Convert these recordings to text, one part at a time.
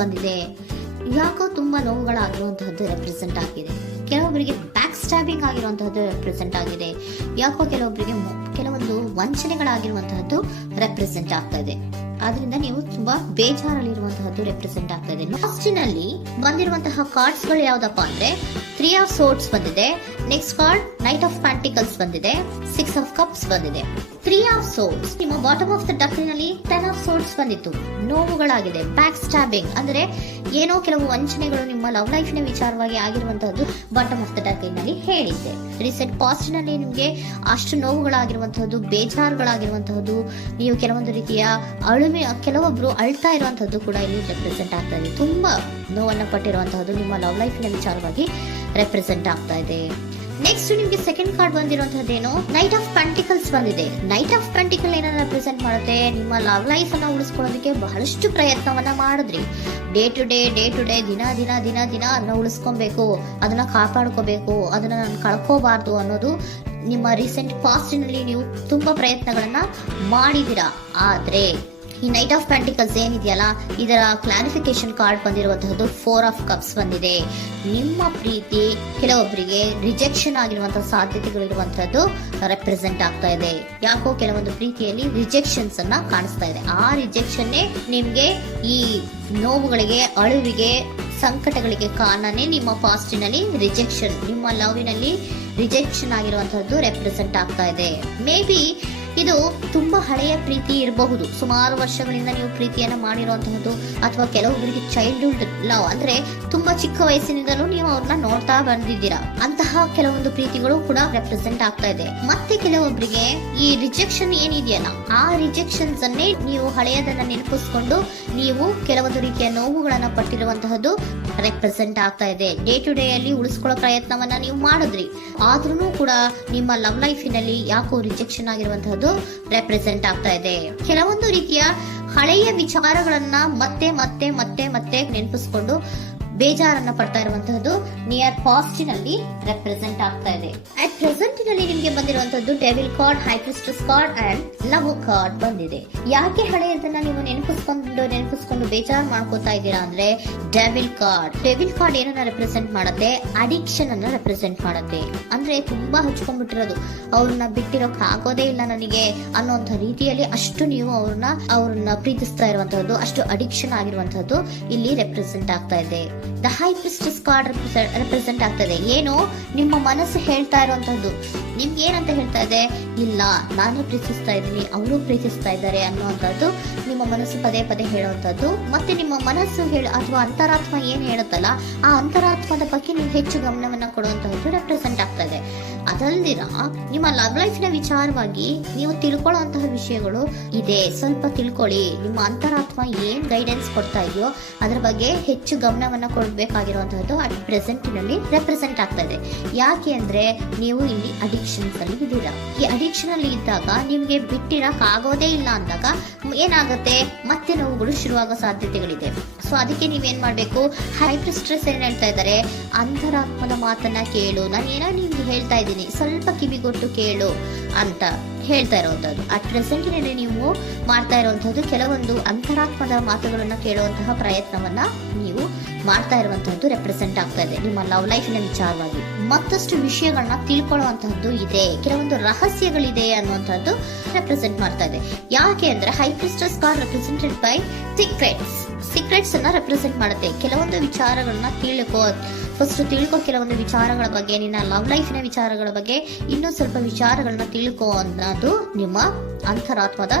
ಬಂದಿದೆ. ಯಾಕೋ ತುಂಬಾ ನೋವುಗಳಾಗಿರುವಂತಹದ್ದು ರೆಪ್ರೆಸೆಂಟ್ ಆಗಿದೆ. ಕೆಲವೊಬ್ಬರಿಗೆ ಬ್ಯಾಕ್ ಸ್ಟ್ಯಾಬಿಂಗ್ ಆಗಿರುವಂತಹದ್ದು ರೆಪ್ರೆಸೆಂಟ್ ಆಗಿದೆ. ಯಾಕೋ ಕೆಲವೊಬ್ಬರಿಗೆ ಕೆಲವೊಂದು ವಂಚನೆಗಳಾಗಿರುವಂತಹದ್ದು ರೆಪ್ರೆಸೆಂಟ್ ಆಗ್ತಾ ಇದೆ. ಆದ್ರಿಂದ ನೀವು ತುಂಬಾ ಬೇಜಾರಲ್ಲಿರುವಂತಹದ್ದು ರೆಪ್ರೆಸೆಂಟ್ ಆಗ್ತಾ ಇದೆ. ಲಾಸ್ಟಿನಲ್ಲಿ ಬಂದಿರುವಂತಹ ಕಾರ್ಡ್ಸ್ ಗಳು ಯಾವ್ದಪ್ಪ ಅಂದ್ರೆ 3 ಆಫ್ ಸೋರ್ಡ್ಸ್ ಬಂದಿದೆ. Next card night of pentacles ಬಂದಿದೆ. 6 ಆಫ್ ಕಪ್ಸ್ ಬಂದಿದೆ. 3 ಆಫ್ ಸೋರ್ಡ್ಸ್ ನಿಮ್ಮ ಬಾಟಮ್ ಆಫ್ ದ ಡಕ್ನಲ್ಲಿ 10 ಆಫ್ ಸೋರ್ಡ್ಸ್ ಬಂದಿತ್ತು. ನೋವುಗಳಾಗಿದೆ, ಬ್ಯಾಕ್ ಸ್ಟ್ಯಾಬಿಂಗ್ ಅಂದ್ರೆ ಏನೋ ಕೆಲವು ವಂಚನೆಗಳು ನಿಮ್ಮ ಲವ್ ಲೈಫ್ ನ ವಿಚಾರವಾಗಿ ಆಗಿರುವಂತಹದ್ದು ಬಾಟಮ್ ಆಫ್ ದ ಡಕ್ನಲ್ಲಿ ಹೇಳಿದ್ದೆ. ರೀಸೆಂಟ್ ಪಾಸ್ಟ್ ನಲ್ಲಿ ನಿಮ್ಗೆ ಅಷ್ಟು ನೋವುಗಳಾಗಿರುವಂತಹದ್ದು, ಬೇಜಾರುಗಳಾಗಿರುವಂತಹದ್ದು, ನೀವು ಕೆಲವೊಂದು ರೀತಿಯ ಕೆಲವೊಬ್ರು ಅಳ್ತಾ ಇರುವಂತಹದ್ದು ಕೂಡ ಇಲ್ಲಿ ರೆಪ್ರೆಸೆಂಟ್ ಆಗ್ತಾ ಇದೆ. ತುಂಬಾ ನೋವನ್ನ ಪಟ್ಟಿರುವಂತಹದ್ದು ನಿಮ್ಮ ಲವ್ ಲೈಫ್ ನ ವಿಚಾರವಾಗಿ ರೆಪ್ರೆಸೆಂಟ್ ಆಗ್ತಾ ಇದೆ. ನೆಕ್ಸ್ಟ್ ನಿಮ್ಗೆ ಸೆಕೆಂಡ್ ಕಾರ್ಡ್ ಬಂದಿರುವಂತಹದ್ದೇನು ನೈಟ್ ಆಫ್ ಪ್ಯಾಂಟಿಕಲ್ಸ್ ಬಂದಿದೆ. ನೈಟ್ ಆಫ್ ಪ್ಯಾಂಟಿಕಲ್ ಏನನ್ನ ರೆಪ್ರೆಸೆಂಟ್ ಮಾಡುತ್ತೆ, ನಿಮ್ಮ ಲವ್ ಲೈಫ್ ಅನ್ನ ಉಳಿಸ್ಕೊಳ್ಳೋದಕ್ಕೆ ಬಹಳಷ್ಟು ಪ್ರಯತ್ನವನ್ನ ಮಾಡಿದ್ರಿ. ಡೇ ಟು ಡೇ ದಿನ ಅದನ್ನ ಉಳಿಸ್ಕೊಬೇಕು, ಅದನ್ನ ಕಾಪಾಡ್ಕೋಬೇಕು, ಅದನ್ನ ನಾನು ಕಳ್ಕೋಬಾರ್ದು ಅನ್ನೋದು ನಿಮ್ಮ ರೀಸೆಂಟ್ ಪಾಸ್ಟ್ ನಲ್ಲಿ ನೀವು ತುಂಬಾ ಪ್ರಯತ್ನಗಳನ್ನ ಮಾಡಿದಿರಾ. ಆದ್ರೆ ಈ ನೈಟ್ ಆಫ್ ಪ್ಯಾಂಟಿಕಲ್ಸ್ ಏನಿದೆಯಲ್ಲ, ಇದರ ಕ್ಲಾರಿಫಿಕೇಶನ್ ಕಾರ್ಡ್ ಬಂದಿರುವಂತಹದ್ದು 4 ಆಫ್ ಕಪ್ಸ್ ಬಂದಿದೆ. ನಿಮ್ಮ ಪ್ರೀತಿ ಕೆಲವೊಬ್ಬರಿಗೆ ರಿಜೆಕ್ಷನ್ ಆಗಿರುವಂತಹ ಸಾಧ್ಯತೆಗಳಿರುವಂತಹದ್ದು ರೆಪ್ರೆಸೆಂಟ್ ಆಗ್ತಾ ಇದೆ. ಯಾಕೋ ಕೆಲವೊಂದು ಪ್ರೀತಿಯಲ್ಲಿ ರಿಜೆಕ್ಷನ್ಸ್ ಅನ್ನ ಕಾಣಿಸ್ತಾ ಇದೆ. ಆ ರಿಜೆಕ್ಷನ್ನೇ ನಿಮ್ಗೆ ಈ ನೋವುಗಳಿಗೆ, ಅಳುವಿಗೆ, ಸಂಕಟಗಳಿಗೆ ಕಾರಣನೇ ನಿಮ್ಮ ಪಾಸ್ಟಿನಲ್ಲಿ ರಿಜೆಕ್ಷನ್, ನಿಮ್ಮ ಲವ್ನಲ್ಲಿ ರಿಜೆಕ್ಷನ್ ಆಗಿರುವಂತಹದ್ದು ರೆಪ್ರೆಸೆಂಟ್ ಆಗ್ತಾ ಇದೆ. ಮೇ ಬಿ ಇದು ತುಂಬಾ ಹಳೆಯ ಪ್ರೀತಿ ಇರಬಹುದು. ಸುಮಾರು ವರ್ಷಗಳಿಂದ ನೀವು ಪ್ರೀತಿಯನ್ನ ಮಾಡಿರುವಂತಹದ್ದು, ಅಥವಾ ಕೆಲವೊಬ್ಬರಿಗೆ ಚೈಲ್ಡ್ಹುಡ್ ಲವ್ ಅಂದ್ರೆ ತುಂಬಾ ಚಿಕ್ಕ ವಯಸ್ಸಿನಿಂದಲೂ ನೀವು ಅವ್ರನ್ನ ನೋಡ್ತಾ ಬಂದಿದ್ದೀರಾ. ಅಂತಹ ಕೆಲವೊಂದು ಪ್ರೀತಿಗಳು ಕೂಡ ರೆಪ್ರೆಸೆಂಟ್ ಆಗ್ತಾ ಇದೆ. ಮತ್ತೆ ಕೆಲವೊಬ್ಬರಿಗೆ ಈ ರಿಜೆಕ್ಷನ್ ಏನಿದೆಯಲ್ಲ, ಆ ರಿಜೆಕ್ಷನ್ಸ್ ಅನ್ನೇ ನೀವು ಹಳೆಯದನ್ನ ನೆನಪಿಸ್ಕೊಂಡು ನೀವು ಕೆಲವೊಂದು ರೀತಿಯ ನೋವುಗಳನ್ನ ಪಟ್ಟಿರುವಂತಹದ್ದು ರೆಪ್ರೆಸೆಂಟ್ ಆಗ್ತಾ ಇದೆ. ಡೇ ಟು ಡೇ ಅಲ್ಲಿ ಉಳಿಸ್ಕೊಳ್ಳೋ ಪ್ರಯತ್ನವನ್ನ ನೀವು ಮಾಡಿದ್ರಿ, ಆದ್ರೂ ಕೂಡ ನಿಮ್ಮ ಲವ್ ಲೈಫಿನಲ್ಲಿ ಯಾಕೋ ರಿಜೆಕ್ಷನ್ ಆಗಿರುವಂತಹದ್ದು ರೆಪ್ರೆಸೆಂಟ್ ಆಗ್ತಾ ಇದೆ. ಕೆಲವೊಂದು ರೀತಿಯ ಹಳೆಯ ವಿಚಾರಗಳನ್ನ ಮತ್ತೆ ಮತ್ತೆ ಮತ್ತೆ ಮತ್ತೆ ನೆನಪಿಸ್ಕೊಂಡು ಬೇಜಾರನ್ನ ಪಡ್ತಾ ಇರುವಂತಹದ್ದು ನಿಯರ್ ಪಾಸ್ಟಿನಲ್ಲಿ ರೆಪ್ರೆಸೆಂಟ್ ಆಗ್ತಾ ಇದೆ. ಅಟ್ ಪ್ರೆಸೆಂಟ್ ನಲ್ಲಿ ನಿಮ್ಗೆ ಬಂದಿರುವಂತಹದ್ದು devil card, high priestess card and love card ಬಂದಿದೆ. ಯಾಕೆ ಹಳೆಯದನ್ನ ನೀವು ನೆನಪಿಸ್ಕೊಂಡು ಬೇಜಾರು ಮಾಡ್ಕೋತಾ ಇದ್ದೀರಾ ಅಂದ್ರೆ ಡೆವಿಲ್ ಕಾರ್ಡ್ ಏನನ್ನ ರೆಪ್ರೆಸೆಂಟ್ ಮಾಡುತ್ತೆ, ಅಡಿಕ್ಷನ್ ಅನ್ನ ರೆಪ್ರೆಸೆಂಟ್ ಮಾಡುತ್ತೆ. ಅಂದ್ರೆ ತುಂಬಾ ಹಚ್ಕೊಂಡ್ಬಿಟ್ಟಿರೋದು, ಅವ್ರನ್ನ ಬಿಟ್ಟಿರೋಕ್ ಆಗೋದೇ ಇಲ್ಲ ನನಗೆ ಅನ್ನುವಂತ ರೀತಿಯಲ್ಲಿ ಅಷ್ಟು ನೀವು ಅವ್ರನ್ನ ಪ್ರೀತಿಸ್ತಾ ಇರುವಂತಹದ್ದು, ಅಷ್ಟು ಅಡಿಕ್ಷನ್ ಆಗಿರುವಂತಹದ್ದು ಇಲ್ಲಿ ರೆಪ್ರೆಸೆಂಟ್ ಆಗ್ತಾ ಇದೆ. The high priestess card represent ಆಗ್ತದೆ. ಏನು ನಿಮ್ಮ ಮನಸ್ಸು ಹೇಳ್ತಾ ಇರುವಂತಹದ್ದು, ನಿಮ್ಗೆ ಏನಂತ ಹೇಳ್ತಾ ಇದೆ, ಇಲ್ಲ ನಾನು ಪ್ರೀತಿಸ್ತಾ ಇದ್ದೀನಿ, ಅವರು ಪ್ರೀತಿಸ್ತಾ ಇದ್ದಾರೆ ಅನ್ನುವಂಥದ್ದು ನಿಮ್ಮ ಮನಸ್ಸು ಪದೇ ಪದೇ ಹೇಳುವಂಥದ್ದು. ಮತ್ತೆ ನಿಮ್ಮ ಮನಸ್ಸು ಅಥವಾ ಅಂತರಾತ್ಮ ಏನ್ ಹೇಳುತ್ತಲ್ಲ, ಆ ಅಂತರಾತ್ಮದ ಬಗ್ಗೆ ನೀವು ಹೆಚ್ಚು ಗಮನವನ್ನ ಕೊಡುವಂತಹದ್ದು ರೆಪ್ರೆಸೆಂಟ್ ಆಗ್ತಾ ಇದೆ. ಅದಲ್ದಿರ ನಿಮ್ಮ ಲವ್ ಲೈಫ್ ನ ವಿಚಾರವಾಗಿ ನೀವು ತಿಳ್ಕೊಳ್ಳುವಂತಹ ವಿಷಯಗಳು ಇದೆ. ಸ್ವಲ್ಪ ತಿಳ್ಕೊಳ್ಳಿ, ನಿಮ್ಮ ಅಂತರಾತ್ಮ ಏನ್ ಗೈಡೆನ್ಸ್ ಕೊಡ್ತಾ ಇದೆಯೋ ಅದ್ರ ಬಗ್ಗೆ ಹೆಚ್ಚು ಗಮನವನ್ನ ಕೊಡಬೇಕಾಗಿರುವಂತಹದ್ದು ಅಟ್ ಪ್ರೆಸೆಂಟ್ ನಲ್ಲಿ ರೆಪ್ರೆಸೆಂಟ್ ಆಗ್ತಾ ಇದೆ. ಯಾಕೆ ಅಂದ್ರೆ ನೀವು ಇಲ್ಲಿ ಅಡಿಕ್ಷನ್ಸ್ ಅಲ್ಲಿ ಇದ್ದೀರಾ. ಈ ಅಡಿಕ್ಷನ್ ಅಲ್ಲಿ ಇದ್ದಾಗ ನಿಮ್ಗೆ ಬಿಟ್ಟಿರಕ್ ಆಗೋದೇ ಇಲ್ಲ ಅಂದಾಗ ಏನಾಗುತ್ತೆ, ಮತ್ತೆ ನೋವುಗಳು ಶುರುವಾಗೋ ಸಾಧ್ಯತೆಗಳಿದೆ. ಸೊ ಅದಕ್ಕೆ ನೀವೇನ್ ಮಾಡ್ಬೇಕು, ಹೈ ಪ್ರಿಸ್ಟೆಸ್ ಏನ್ ಹೇಳ್ತಾ ಇದ್ದಾರೆ, ಅಂತರಾತ್ಮದ ಮಾತನ್ನ ಕೇಳು, ನಾನು ಏನೋ ನಿಮ್ಗೆ ಹೇಳ್ತಾ ಇದ್ದೀನಿ, ಸ್ವಲ್ಪ ಕಿವಿಗೊಟ್ಟು ಕೇಳು ಅಂತ ಹೇಳ್ತಾ ಇರುವಂತದ್ದು. ಅಟ್ ಪ್ರೆಸೆಂಟ್ ನಲ್ಲಿ ನೀವು ಮಾಡ್ತಾ ಇರುವಂತದ್ದು ಕೆಲವೊಂದು ಅಂತರಾತ್ಮದ ಮಾತುಗಳನ್ನ ಕೇಳುವಂತಹ ಪ್ರಯತ್ನವನ್ನ ನೀವು ಮಾಡ್ತಾ ಇರುವಂತಹದ್ದು ರೆಪ್ರೆಸೆಂಟ್ ಆಗ್ತಾ ಇದೆ. ನಿಮ್ಮ ಲವ್ ಲೈಫ್ ನ ವಿಚಾರವಾಗಿ ಮತ್ತಷ್ಟು ವಿಷಯಗಳನ್ನ ತಿಳ್ಕೊಳ್ಳುವಂತಹದ್ದು ಇದೆ, ಕೆಲವೊಂದು ರಹಸ್ಯಗಳಿದೆ ಅನ್ನುವಂಥದ್ದು ರೆಪ್ರೆಸೆಂಟ್ ಮಾಡ್ತಾ ಇದೆ. ಯಾಕೆ ಅಂದ್ರೆ high priestess card represented by secrets ಅನ್ನ ರೆಪ್ರೆಸೆಂಟ್ ಮಾಡುತ್ತೆ. ಕೆಲವೊಂದು ವಿಚಾರಗಳನ್ನ ತಿಳ್ಕೊ ಕೆಲವೊಂದು ವಿಚಾರಗಳ ಬಗ್ಗೆ, ನಿನ್ನ ಲವ್ ಲೈಫ್ ನ ವಿಚಾರಗಳ ಬಗ್ಗೆ ಇನ್ನೂ ಸ್ವಲ್ಪ ವಿಚಾರಗಳನ್ನ ತಿಳ್ಕೊ ಅನ್ನೋದು ನಿಮ್ಮ ಅಂತರಾತ್ಮದ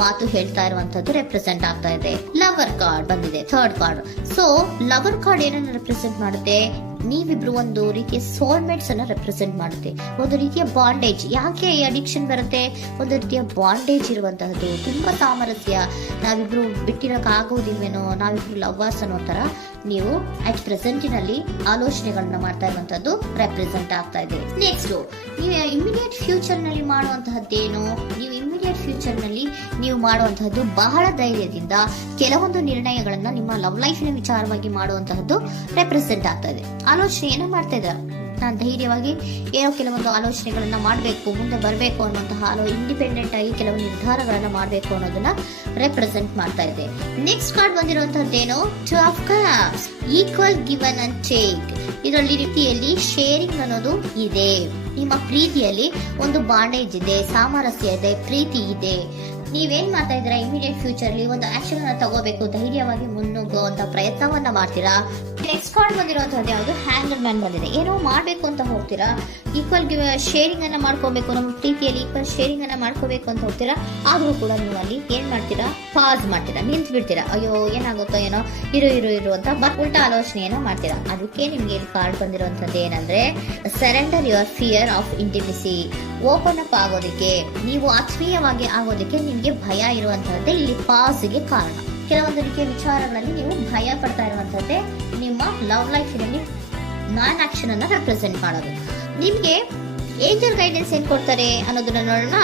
ಮಾತು ಹೇಳ್ತಾ ಇರುವಂತದ್ದು ರೆಪ್ರೆಸೆಂಟ್ ಆಗ್ತಾ ಇದೆ. ಲವರ್ ಕಾರ್ಡ್ ಬಂದಿದೆ, third card. So lover card ಏನನ್ನ ರೆಪ್ರೆಸೆಂಟ್ ಮಾಡುತ್ತೆ, ನೀವಿಬ್ರು ಒಂದು ರೀತಿಯ ಸೋಲ್ಮೇಟ್ಸ್ ಅನ್ನ ರೆಪ್ರೆಸೆಂಟ್ ಮಾಡುತ್ತೆ. ಒಂದು ರೀತಿಯ ಬಾಂಡೇಜ್. ಯಾಕೆ ಈ ಅಡಿಕ್ಷನ್ ಬರುತ್ತೆ, ಒಂದು ರೀತಿಯ ಬಾಂಡೇಜ್ ಇರುವಂತಹದ್ದು, ತುಂಬಾ ಸಾಮರಸ್ಯ, ನಾವಿಬ್ರು ಬಿಟ್ಟಿರಕ್ ಆಗೋದಿಲ್ವೇನೋ, ನಾವಿಬ್ರು ಲವರ್ಸ್ ಅನ್ನೋ ತರ ನೀವು ಅಟ್ ಪ್ರೆಸೆಂಟಿನಲ್ಲಿ ಆಲೋಚನೆಗಳನ್ನ ಮಾಡ್ತಾ ಇರುವಂತದ್ದು ರೆಪ್ರೆಸೆಂಟ್ ಆಗ್ತಾ ಇದೆ. ನೆಕ್ಸ್ಟ್ ನೀವು ಇಮಿಡಿಯೇಟ್ ಫ್ಯೂಚರ್ ನಲ್ಲಿ ಮಾಡುವಂತಹದ್ದೇನು, ನೀವು ಮಾಡುವಂತಹದ್ದು ಬಹಳ ಧೈರ್ಯದಿಂದ ಕೆಲವೊಂದು ನಿರ್ಣಯಗಳನ್ನ ನಿಮ್ಮ ಲವ್ ಲೈಫ್ ನ ವಿಚಾರವಾಗಿ ಮಾಡುವಂತಹದ್ದು ರೆಪ್ರೆಸೆಂಟ್ ಆಗ್ತಾ ಇದೆ. ಆಲೋಚನೆ ಏನೋ ಮಾಡ್ತಾ ಇದ್ದಾರೆ, ನಾನು ಧೈರ್ಯವಾಗಿ ಏನೋ ಕೆಲವೊಂದು ಆಲೋಚನೆಗಳನ್ನ ಮಾಡಬೇಕು, ಮುಂದೆ ಬರಬೇಕು ಅನ್ನುವಂತಹ ಇಂಡಿಪೆಂಡೆಂಟ್ ಆಗಿ ಕೆಲವು ನಿರ್ಧಾರಗಳನ್ನ ಮಾಡಬೇಕು ಅನ್ನೋದನ್ನ ರೆಪ್ರೆಸೆಂಟ್ ಮಾಡ್ತಾ ಇದೆ. ನೆಕ್ಸ್ಟ್ ಕಾರ್ಡ್ ಬಂದಿರುವಂತಹದ್ದೇನು, 2 of cups, equal give and take. ಇದರಲ್ಲಿ ರೀತಿಯಲ್ಲಿ ಶೇರಿಂಗ್ ಅನ್ನೋದು ಇದೆ. ನಿಮ್ಮ ಪ್ರೀತಿಯಲ್ಲಿ ಒಂದು ಬಾಂಡೇಜ್ ಇದೆ, ಸಾಮರಸ್ಯ ಇದೆ, ಪ್ರೀತಿ ಇದೆ. ನೀವೇನ್ ಮಾಡ್ತಾ ಇದ್ದೀರಾ, ಇಮಿಡಿಯೇಟ್ ಫ್ಯೂಚರ್ ಅಲ್ಲಿ ಒಂದು ಆಕ್ಷನ್ ಅನ್ನ ತಗೋಬೇಕು, ಧೈರ್ಯವಾಗಿ ಮುನ್ನುಗ್ಗುವಂತ ಪ್ರಯತ್ನವನ್ನ ಮಾಡ್ತೀರಾ. ನೆಕ್ಸ್ಟ್ ಕಾರ್ಡ್ ಬಂದಿರುವಂತಹದ್ದು ಯಾವುದು, ಹ್ಯಾಂಗರ್ ಮ್ಯಾನ್ ಬಂದಿದೆ. ಏನೋ ಮಾಡ್ಬೇಕು ಅಂತ ಹೋಗ್ತೀರಾ, ಈಕ್ವಲ್ ಶೇರಿಂಗ್ ಅನ್ನ ಮಾಡ್ಕೋಬೇಕು, ನಮ್ಮ ಪ್ರೀತಿಯಲ್ಲಿ ಈಕ್ವಲ್ ಶೇರಿಂಗ್ ಅನ್ನ ಮಾಡ್ಕೋಬೇಕು ಅಂತ ಹೋಗ್ತೀರಾ. ಆದ್ರೂ ಕೂಡ ನೀವು ಅಲ್ಲಿ ಏನ್ ಮಾಡ್ತೀರಾ, ಪಾಸ್ ಮಾಡ್ತೀರಾ, ನಿಂತು ಬಿಡ್ತೀರಾ. ಅಯ್ಯೋ ಏನಾಗುತ್ತೋ ಏನೋ, ಇರು ಅಂತ ಉಲ್ಟಾ ಆಲೋಚನೆಯನ್ನ ಮಾಡ್ತೀರಾ. ಅದಕ್ಕೆ ನಿಮ್ಗೆ ಇಲ್ಲಿ ಕಾರ್ಡ್ ಬಂದಿರುವಂತದ್ದು ಏನಂದ್ರೆ, surrender your fear of intimacy. Open up ಆಗೋದಕ್ಕೆ, ನೀವು ಆತ್ಮೀಯವಾಗಿ ಆಗೋದಕ್ಕೆ ನಿಮ್ಗೆ ಭಯ ಇರುವಂತಹದ್ದೇ ಇಲ್ಲಿ ಪಾಸ್ಗೆ ಕಾರಣ. ಕೆಲವೊಂದು ರೀತಿಯ ವಿಚಾರಗಳಲ್ಲಿ ನೀವು ಭಯ ಪಡ್ತಾ ಇರುವಂತದ್ದೇ ನಿಮ್ಮ ಲವ್ ಲೈಫಿನಲ್ಲಿ ನಾನ್ ಆಕ್ಷನ್ ಅನ್ನ ರೆಪ್ರೆಸೆಂಟ್ ಮಾಡೋದು. ನಿಮ್ಗೆ ಏಂಜಲ್ ಗೈಡೆನ್ಸ್ ಏನ್ ಕೊಡ್ತಾರೆ ಅನ್ನೋದನ್ನ ನೋಡೋಣ.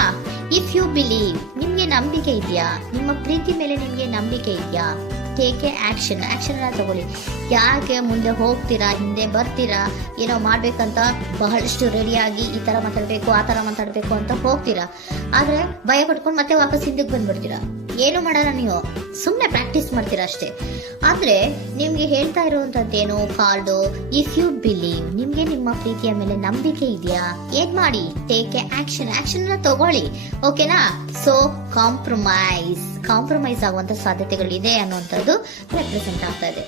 ಇಫ್ ಯು ಬಿಲೀವ್, ನಿಮ್ಗೆ ನಂಬಿಕೆ ಇದೆಯಾ, ನಿಮ್ಮ ಪ್ರೀತಿ ಮೇಲೆ ನಿಮ್ಗೆ ನಂಬಿಕೆ ಇದೆಯಾ, ಟೇಕ್ ಎ ಆಕ್ಷನ್ ಅನ್ನ ತಗೊಳ್ಳಿ. ಯಾಕೆ ಮುಂದೆ ಹೋಗ್ತೀರಾ, ಹಿಂದೆ ಬರ್ತೀರಾ, ಏನೋ ಮಾಡ್ಬೇಕಂತ ಬಹಳಷ್ಟು ರೆಡಿಯಾಗಿ ಈ ತರ ಮಾತಾಡ್ಬೇಕು ಆ ತರ ಮಾತಾಡ್ಬೇಕು ಅಂತ ಹೋಗ್ತೀರಾ. ಆದ್ರೆ ಭಯ ಪಡ್ಕೊಂಡು ಮತ್ತೆ ವಾಪಸ್ ಹಿಂದಕ್ಕೆ ಬಂದ್ಬಿಡ್ತೀರಾ. ಏನು ಮಾಡಲ್ಲ, ನೀವು ಸುಮ್ನೆ ಪ್ರಾಕ್ಟೀಸ್ ಮಾಡ್ತೀರಾ ಅಷ್ಟೇ. ಆದ್ರೆ ನಿಮ್ಗೆ ಹೇಳ್ತಾ ಇರುವಂತದ್ದೇನು ಕಾರ್ಡು, ಇಫ್ ಯು ಬಿಲೀವ್, ನಿಮ್ಗೆ ನಿಮ್ಮ ಪ್ರೀತಿಯ ಮೇಲೆ ನಂಬಿಕೆ ಇದೆಯಾ, ಏನ್ ಮಾಡಿ, ಟೇಕ್ ಎ ಆಕ್ಷನ್ ಅನ್ನ ತಗೊಳ್ಳಿ. ಓಕೆನಾ? ಸೊ ಕಾಂಪ್ರಮೈಸ್ ಆಗುವಂತ ಸಾಧ್ಯತೆಗಳಿದೆ ಅನ್ನುವಂಥದ್ದು ರೆಪ್ರೆಸೆಂಟ್ ಆಗ್ತಾ ಇದೆ.